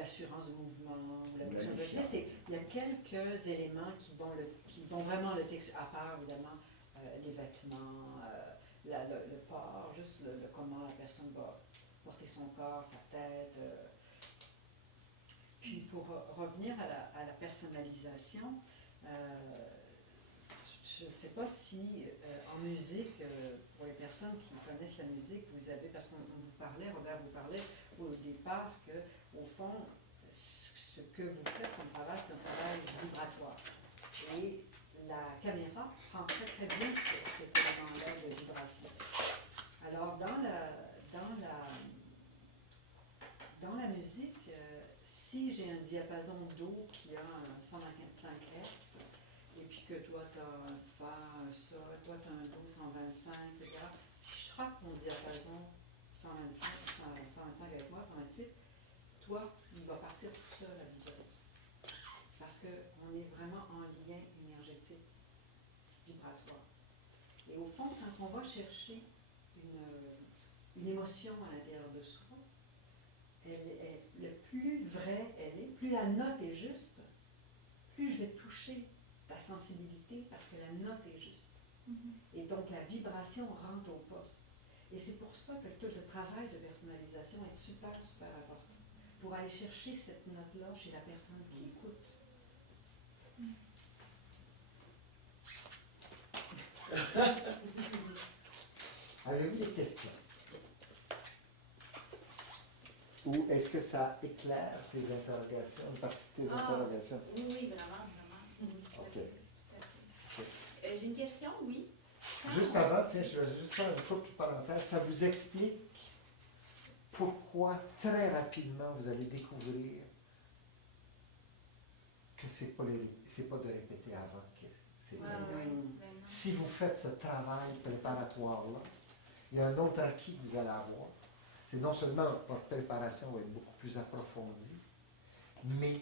l'assurance du mouvement, ou la bouche un peu. Il y a quelques éléments qui vont vraiment le texte, à part évidemment les vêtements, le port, juste comment la personne va porter son corps, sa tête. Puis pour revenir à la personnalisation, je ne sais pas si en musique, pour les personnes qui connaissent la musique, vous avez, parce qu'on vous parlait, Robert vous parlait au départ qu'au fond, ce que vous faites comme travail, c'est un travail vibratoire. Et la caméra prend très très bien cet élément-là de vibration. Alors dans la musique, si j'ai un diapason d'eau qui a 125 Hz, et puis que toi tu as un Fa, un Sol, toi tu as un Do 125, etc. Si je frappe mon diapason 125 avec moi, 128, toi, il va partir tout seul à vibrer. Parce qu'on est vraiment en lien énergétique, vibratoire. Et au fond, quand on va chercher une émotion à l'intérieur de soi, le plus vrai elle est, plus la note est juste, plus je vais toucher ta sensibilité parce que la note est juste. Et donc la vibration rentre au poste. Et c'est pour ça que tout le travail de personnalisation est super, super important. Pour aller chercher cette note-là chez la personne qui écoute. Avez-vous des questions? Ou est-ce que ça éclaire tes interrogations, une partie de tes interrogations? Oui, vraiment, vraiment. OK. Okay. J'ai une question, oui. Juste avant, tiens, je vais juste faire une courte parenthèse. Ça vous explique pourquoi très rapidement vous allez découvrir que c'est pas de répéter avant que c'est Si vous faites ce travail préparatoire-là, il y a un autre acquis que vous allez avoir. C'est non seulement votre préparation va être beaucoup plus approfondie, mais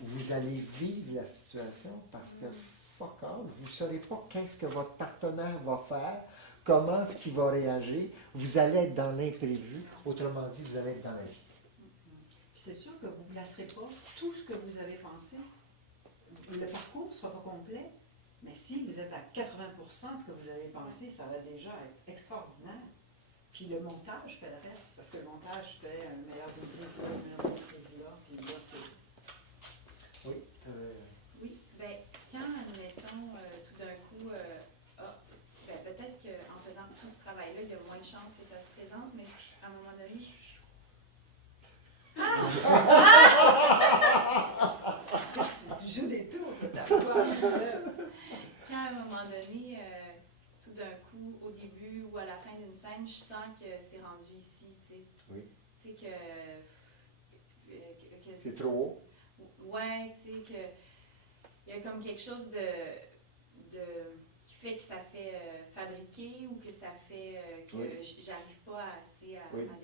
vous allez vivre la situation parce que fuck all, vous ne saurez pas qu'est-ce que votre partenaire va faire, comment est-ce qu'il va réagir. Vous allez être dans l'imprévu, autrement dit, vous allez être dans la vie. Puis c'est sûr que vous ne placerez pas tout ce que vous avez pensé. Le parcours ne sera pas complet, mais si vous êtes à 80% de ce que vous avez pensé, ça va déjà être extraordinaire. Puis le montage fait le reste, parce que le montage fait un meilleur prise là, un meilleur prise là, puis là c'est... Oui. Oui, bien, quand, admettons, tout d'un coup, ben, peut-être qu'en faisant tout ce travail-là, il y a moins de chances que ça se présente, mais à un moment donné... Tu joues des tours, tu t'assois. Quand à un moment donné, tout d'un coup, au début ou à la fin d'une scène, je sens que c'est rendu ici, tu sais. Oui. Tu sais que c'est trop haut. Ouais, tu sais que il y a comme quelque chose qui fait que ça fait fabriquer ou que ça fait que j'arrive pas à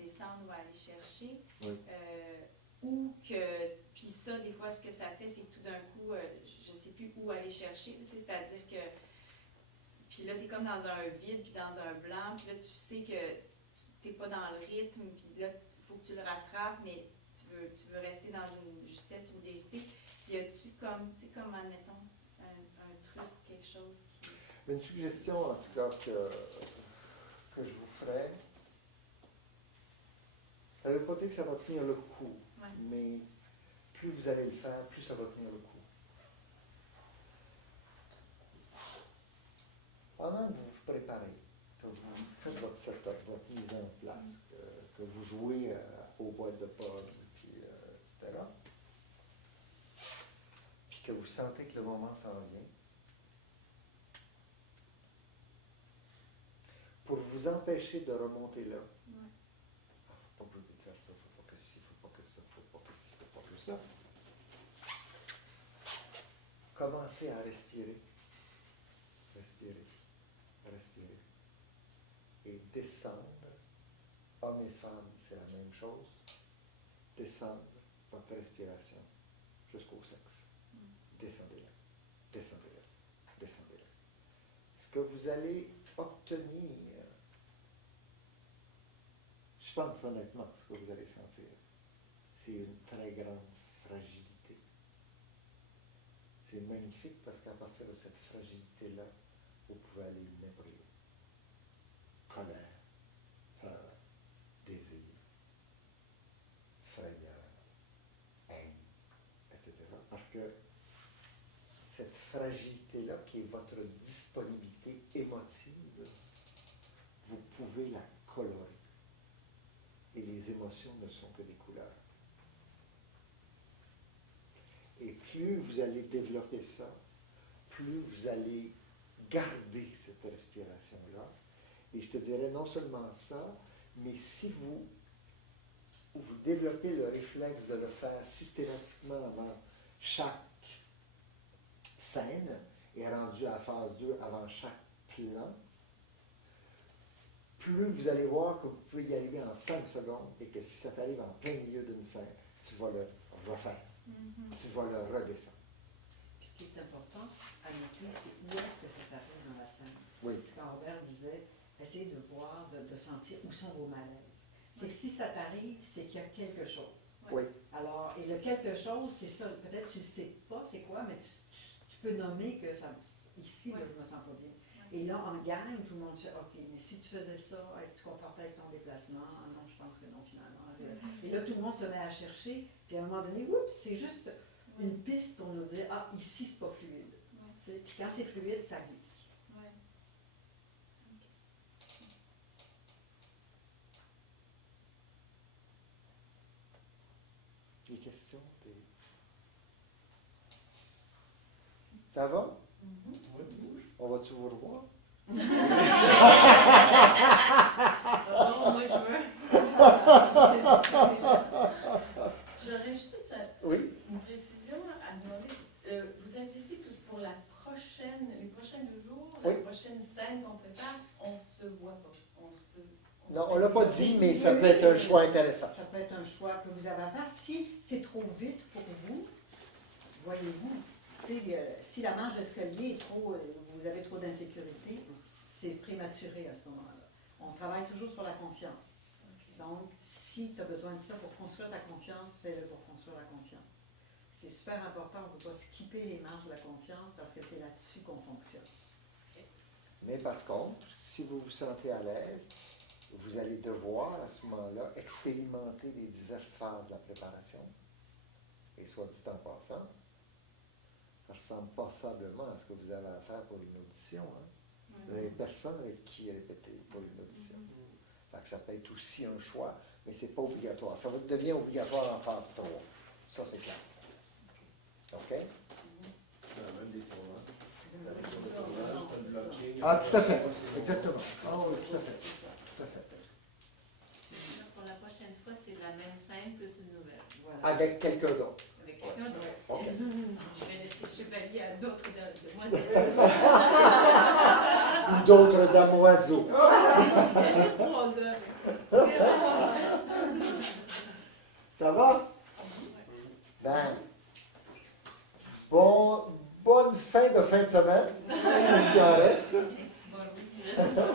descendre ou à aller chercher. Oui. Ou que, puis ça, des fois, ce que ça fait, c'est que tout d'un coup, je sais plus où aller chercher, tu sais, c'est-à-dire que, puis là, tu es comme dans un vide, puis dans un blanc, puis là, tu sais que tu n'es pas dans le rythme, puis là, il faut que tu le rattrapes, mais tu veux rester dans une justesse ou une vérité. Y a-tu comme, tu sais, comme, admettons, un truc ou quelque chose qui... Une suggestion, en tout cas, que je vous ferai, ça ne veut pas dire que ça va tenir le coup, mais plus vous allez le faire, plus ça va tenir le coup. Pendant que vous vous préparez, que vous faites votre setup, votre mise en place, que vous jouez aux boîtes de pod, puis, etc., puis que vous sentez que le moment s'en vient, pour vous empêcher de remonter là, faut pas que vous fassiez ça, faut pas que ci, faut pas que ça, faut pas que ci, faut pas que ça. Commencez à respirer. Respirer. Respirer. Et descendre. Hommes et femmes, c'est la même chose. Descendre votre respiration jusqu'au sexe. Descendez-la. Descendez-la. Descendez-la. Ce que vous allez obtenir, je pense honnêtement que ce que vous allez sentir, c'est une très grande magnifique parce qu'à partir de cette fragilité-là, vous pouvez aller n'importe où. Colère, peur, désir, frayeur, haine, etc. Parce que cette fragilité-là, qui est votre disponibilité émotive, vous pouvez la colorer. Et les émotions ne sont que des couleurs. Et plus vous allez développer ça, plus vous allez garder cette respiration-là. Et je te dirais non seulement ça, mais si vous développez le réflexe de le faire systématiquement avant chaque scène et rendu à la phase 2 avant chaque plan, plus vous allez voir que vous pouvez y arriver en 5 secondes et que si ça t'arrive en plein milieu d'une scène, tu vas le refaire. Tu vas le redescendre. Puis ce qui est important à noter, c'est où est-ce que ça t'arrive dans la scène. Oui. Quand Robert disait, essayez de voir, de sentir où sont vos malaises. C'est que si ça t'arrive, c'est qu'il y a quelque chose. Oui. Alors, et le quelque chose, c'est ça. Peut-être tu ne sais pas c'est quoi, mais tu peux nommer que ça, ici, là, je ne me sens pas bien. Et là, en gang, tout le monde dit, OK, mais si tu faisais ça, es-tu confortable avec ton déplacement? Ah non, je pense que non, finalement. Et là, tout le monde se met à chercher, puis à un moment donné, oups, c'est juste une piste pour nous dire, ah, ici, c'est pas fluide. Puis quand c'est fluide, ça glisse. Des questions? Ça va? On va-tu vous revoir? Non, moi je veux. J'aurais juste une précision à demander. Vous avez dit que pour les prochains 2 jours, la prochaine scène qu'on prépare, on ne se voit pas. Non, on ne l'a pas dit, mais ça peut être un choix intéressant. Ça peut être un choix que vous avez à faire. Si c'est trop vite pour vous, voyez-vous, si la marche d'escalier est trop, vous avez trop d'insécurité, c'est prématuré à ce moment-là. On travaille toujours sur la confiance. Donc, si tu as besoin de ça pour construire ta confiance, fais-le pour construire la confiance. C'est super important, on ne peut pas skipper les marches de la confiance parce que c'est là-dessus qu'on fonctionne. Mais par contre, si vous vous sentez à l'aise, vous allez devoir à ce moment-là expérimenter les diverses phases de la préparation. Et soit dit en passant, ça ressemble passablement à ce que vous avez à faire pour une audition. Hein? Vous n'avez personne avec qui répéter pour une audition. Fait que ça peut être aussi un choix, mais ce n'est pas obligatoire. Ça devient obligatoire en phase 3. Ça, c'est clair. OK? Même des tournois. Sur le tournage, tu as le blocking. Ah, tout à fait. Exactement. Ah oui, tout à fait. Tout à fait. Pour la prochaine fois, c'est la même scène plus une nouvelle. Voilà. Avec quelqu'un d'autre. Avec quelqu'un d'autre. OK. Je vais laisser le chevalier à d'autres de moi. Ou d'autres damoiseaux. Il y a juste 3 gars. Ça va? Ben, bonne fin de semaine. Il en reste. Bon, oui.